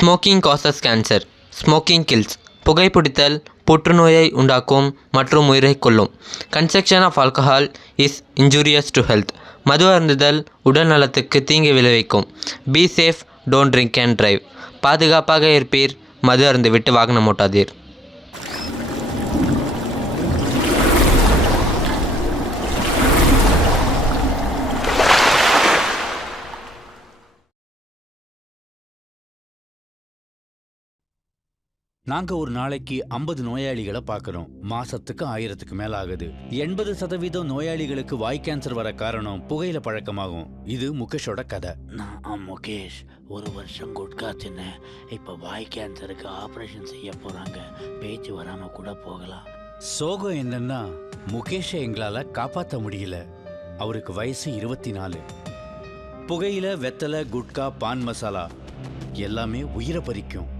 Smoking causes cancer. Smoking kills. புகைப்பிடித்தல் புற்றுநோயை உண்டாக்கும் மற்றும் உயிரை கொல்லும். Consumption of alcohol is injurious to health. மது அருந்துதல் உடல் நலத்துக்கு தீங்கு விளைவிக்கும். Be safe, don't drink and drive. பாதுகாப்பாக இருப்பீர், மது அருந்துவிட்டு வாகனம் ஓட்டாதீர். நாங்க ஒரு நாளைக்கு 50 நோயாளிகளை பார்க்கிறோம். மாசத்துக்கு 1000க்கு மேல ஆகுது. 80% நோயாளிகளுக்கு வாய் கேன்சர் வர காரணம் புகையில பழக்கமாகும். இது முகேஷோட கதை. நான் முகேஷ், 1 வருஷம் குட்கா தின்னேன். இப்போ வாய் கேன்சருக்கு ஆப்ரேஷன் செய்ய போறாங்க. பேச்சு வராம கூட போகலாம். சோகம் என்னன்னா, முகேஷை எங்களால காப்பாற்ற முடியல. அவருக்கு வயசு 24. புகையில, வெத்தலை, குட்கா, பான் மசாலா எல்லாமே உயிரை பறிக்கும்.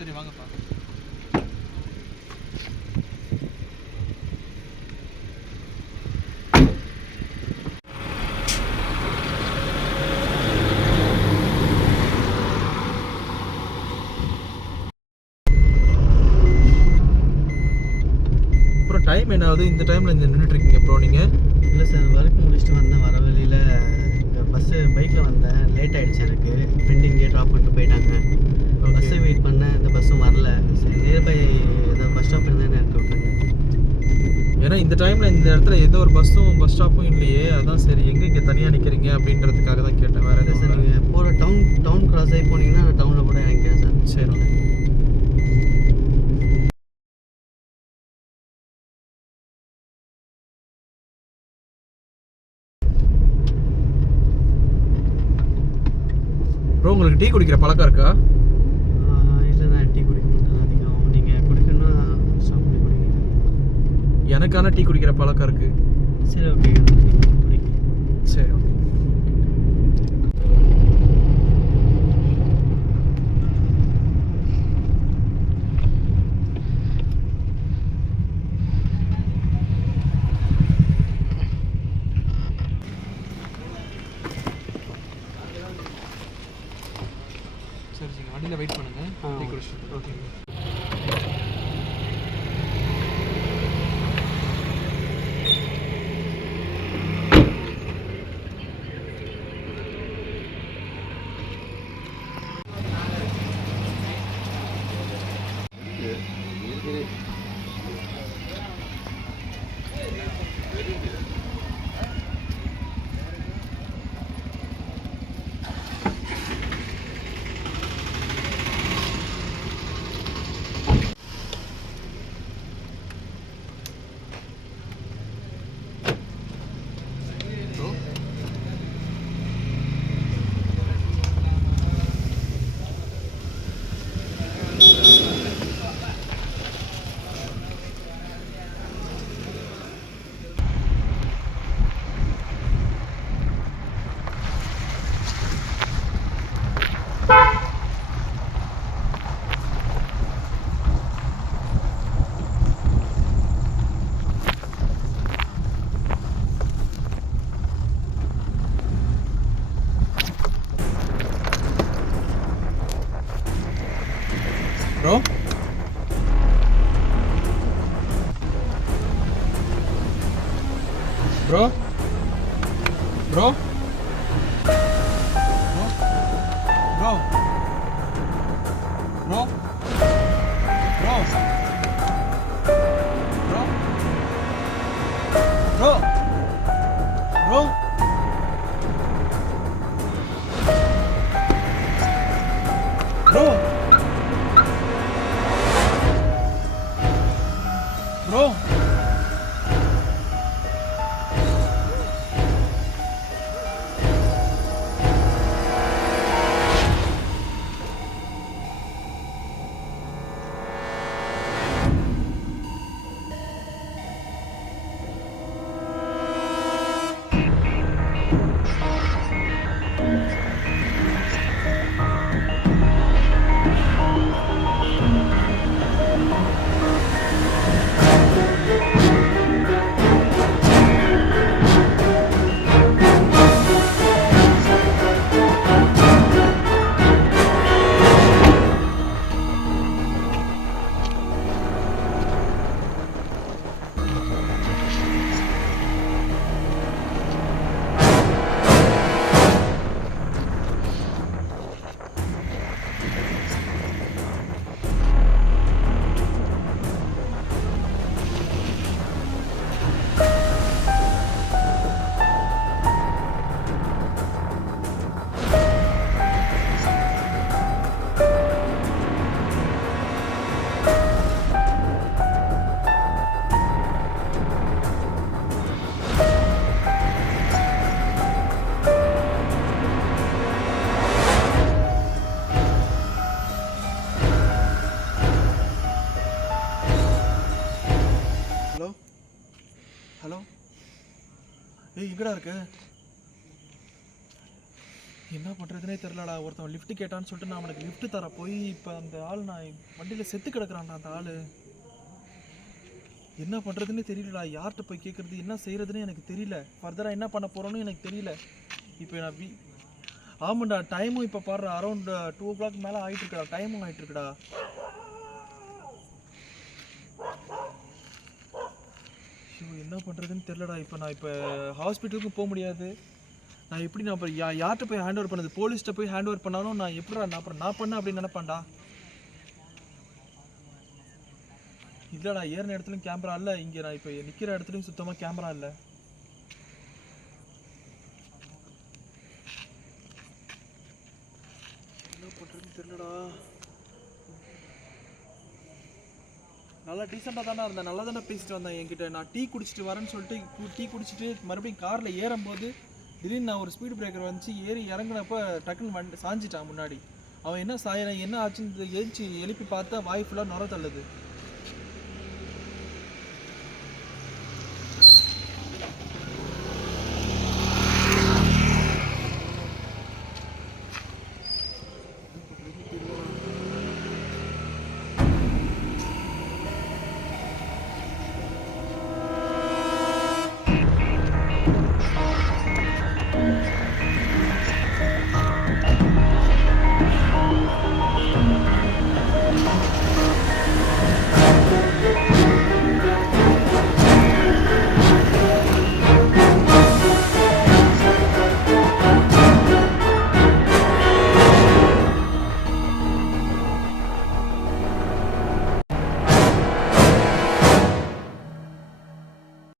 சரி வாங்கப்பா. அப்புறம் டைம் என்ன ஆகுது? இந்த டைமில் இந்த நின்றுட்டுருக்கீங்க அப்புறம் நீங்கள்? இல்லை சார், ஒர்க் முடிச்சுட்டு வந்தேன். வர வழியில் பஸ்ஸு பைக்கில் வந்தேன். லேட் ஆகிடுச்சு எனக்கு. ஃப்ரெண்டு இங்கே ட்ராப் பண்ணிட்டு போயிட்டாங்க. பஸ்ஸை வெயிட் பண்ணேன், இந்த பஸ்ஸும் வரல. சரி, நியர்பை ஏதாவது பஸ் ஸ்டாப் இருந்தால் எனக்கு விட்டுருங்க. ஏன்னா இந்த டைமில் இந்த இடத்துல எந்த ஒரு பஸ் ஸ்டாப்பும் இல்லையே, அதான் சரி எங்கே இங்கே தனியாக நிற்கிறீங்க அப்படின்றதுக்காக தான் கேட்டேன். வேறு எதுவும் சார், நீங்கள் போகிற டவுன் கிராஸ் ஆகி போனீங்கன்னா நான் டவுனில் கூட இறங்கிறேன் சார். சரி. ப்ரோ, உங்களுக்கு டீ குடிக்கிற பழக்கம் இருக்கா? இல்லை, நான் டீ குடிக்க மாட்டேன் அதிகம். நீங்கள் குடிக்கணும்னா ஸ்டாப் பண்ணி குடிங்க. எனக்கான டீ குடிக்கிற பழக்கம் இருக்குது. சரி, ஓகே, குடிங்க. சரி, ஓகே. சரி சரி, வண்டியில் வெயிட் பண்ணுங்கள். டீ குடிச்சிட்டு. ஓகேங்க. Bro bro bro bro bro bro bro bro bro bro bro hello hello ஏய் எங்கடா இருக்க? என்ன பண்ணுறதுனே தெரிலடா. ஒருத்தன் லிஃப்ட் கேட்டான்னு சொல்லிட்டு நான் அவனுக்கு லிஃப்ட் தர போய் இப்போ அந்த ஆள் நான் வண்டியில் செத்து கிடக்குறான்டா. அந்த ஆள் என்ன பண்ணுறதுன்னே தெரியலடா. யார்கிட்ட போய் கேட்குறது, என்ன செய்கிறதுன்னு எனக்கு தெரியல. ஃபர்தராக என்ன பண்ண போகிறோன்னு எனக்கு தெரியல. இப்போ நான் ஆமாண்டா, டைமும் இப்போ பாடுற அரௌண்ட் 2 o'clock மேலே ஆகிட்டுருக்குடா. டைமும் ஆகிட்டுருக்குடா. ஐயோ என்ன பண்ணுறதுன்னு தெரிலடா. இப்போ நான் ஹாஸ்பிட்டலுக்கும் போக முடியாது. நான் எப்படி நான் அப்புறம் யார்கிட்ட போய் ஹேண்ட் ஓவர் பண்ணது? போலீஸ்கிட்ட போய் ஹேண்ட் ஓவர் பண்ணாலும் நான் எப்படிடா நான் பண்ணேன் அப்படின்னு நினைப்பான்டா. இல்லைடா, ஏறின இடத்துலையும் கேமரா இல்லை. இங்கே நான் இப்போ நிற்கிற இடத்துலையும் சுத்தமாக கேமரா இல்லை. என்ன பண்ணுறதுன்னு தெரிலடா. நல்லா டீசெண்டாக தானே இருந்தேன், நல்லா தானே பேசிட்டு வந்தேன். என்கிட்ட நான் டீ குடிச்சிட்டு வரேன்னு சொல்லிட்டு டீ குடிச்சிட்டு மறுபடியும் காரில் ஏறும்போது திடீர்னு நான் ஒரு ஸ்பீட் பிரேக்கர் வந்துச்சு. ஏறி இறங்கினப்போ டக்குன்னு சாஞ்சிட்டான் முன்னாடி. அவன் என்ன சாயிறான் என்ன ஆச்சுன்னு எழுப்பி பார்த்தா வாய் ஃபுல்லாக நுர தள்ளுது.